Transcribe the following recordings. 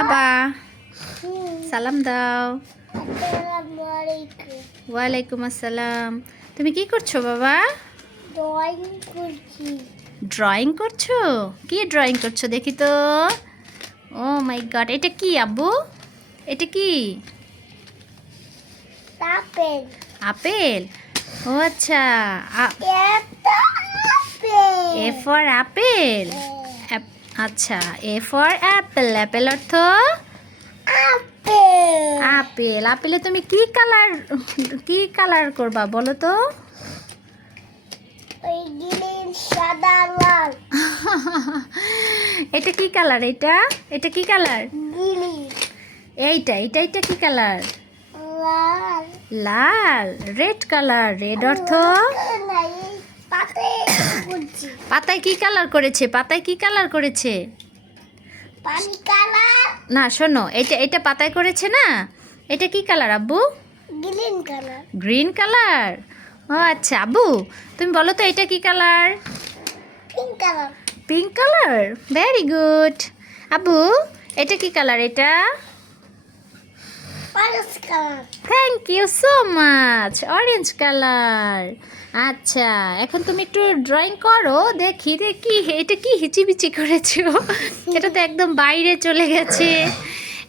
বাবা সালাম দাও। ওয়ালাইকুম আসসালাম। তুমি কি করছো বাবা? ড্রয়িং করছি। ড্রয়িং করছো? কি ড্রয়িং করছো দেখি তো। ও মাই গড, এটা কি আব্বু? এটা কি? আপেল। আপেল? ও আচ্ছা। এটা আপেল। A for apple. আচ্ছা, এ ফর অ্যাপেল। অ্যাপেল অর্থ আপেল। আপেল। আপেলে তুমি কি কালার করবা বলো তো? ওই গ্রিন, সাদা, লাল। এটা কি কালার? এটা কি কালার? গ্রিন, এইটা কি কালার? লাল। লাল। Red colour. রেড অর্থ পাতায় কি কালার করেছে? পাতায় কি কালার করেছে? পানি কালার। না শোনো, এটা পাতায় করেছে না? এটা কি কালার আব্বু? Green colour. Green colour. ও আচ্ছা আব্বু, তুমি বলো তো এটা কি colour? Pink colour. Pink colour. Very good. আব্বু, এটা কি কালার? এটা orange colour. Thank you so much. Orange colour. আচ্ছা, এখন তুমি একটু ড্রয়িং করো দেখি। এটা কি হিচিবিচি করেছো? এটা তো একদম বাইরে চলে গেছে।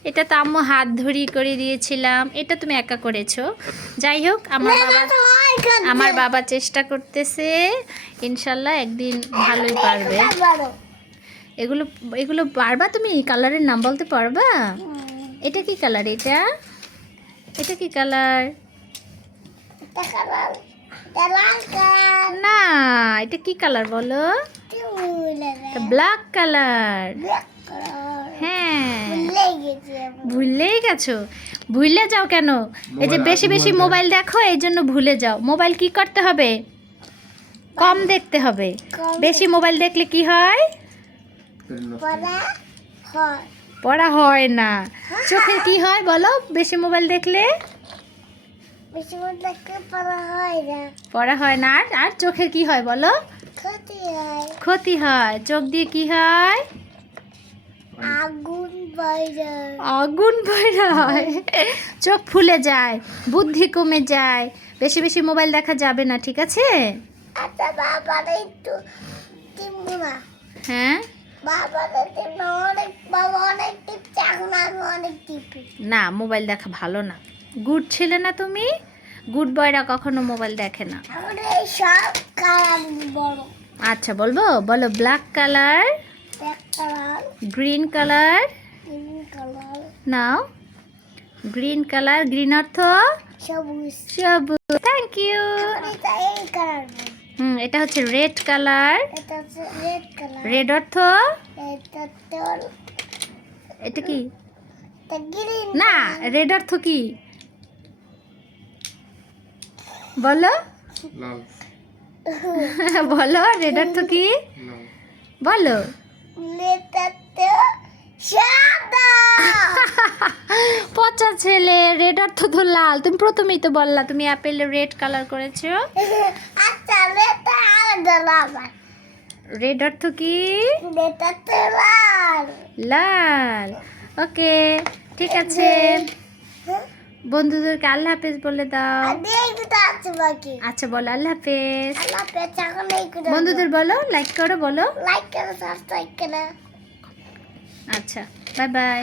এটা তো আম্মু হাত ধরি করে দিয়েছিলাম, এটা তুমি একা করেছো। যাই হোক, আমার বাবা চেষ্টা করতেছে, ইনশাল্লাহ একদিন ভালোই পারবে। এগুলো এগুলো পারবা তুমি? কালারের নাম বলতে পারবা? এটা কি কালার? এটা কি কালার? না, এটা কি কালার বলো? Black colour. হ্যাঁ, ভুলেই গেছো। ভুলে যাও কেন? এই যে বেশি বেশি মোবাইল দেখো, এই জন্য ভুলে যাও। মোবাইল কি করতে হবে? কম দেখতে হবে। বেশি মোবাইল দেখলে কি হয়? পড়া হয় না। চোখে কি হয় বলো বেশি মোবাইল দেখলে? পড়া হয় না। আর চোখের কি হয় বলো? ক্ষতি হয়। চোখ দিয়ে কি হয়? আগুন বের হয়। চোখ ফুলে যায়, বুদ্ধি কমে যায়। বেশি বেশি মোবাইল দেখা যাবে না, ঠিক আছে? হ্যাঁ, না, মোবাইল দেখা ভালো না। গুড ছেলে না তুমি? গুড বয়রা কখনো মোবাইল দেখে না। আচ্ছা বলবো, বলো ব্ল্যাক কালার, গ্রিন কালার। নাও, গ্রিন কালার। গ্রিন অর্থ সবুজ। সবুজ। Thank you. এটা হচ্ছে রেড কালার। রেড অর্থ এটা কি? না, রেড অর্থ কি বলো? বলো, রেড অর্থ কি বলো? পচা ছেলে, রেড অর্থ তো লাল। তুমি প্রথমেই তো বললা তুমি অ্যাপেলের রেড কালার করেছো। রেড অর্থ কি? লাল। ওকে, ঠিক আছে। বন্ধুদেরকে আল্লাহ হাফেজ বলে দাও। আচ্ছা বলো আল্লাহ হাফেজ। বন্ধুদের বলো, লাইক করো, বলো সাবস্ক্রাইব করো। আচ্ছা, বাই বাই।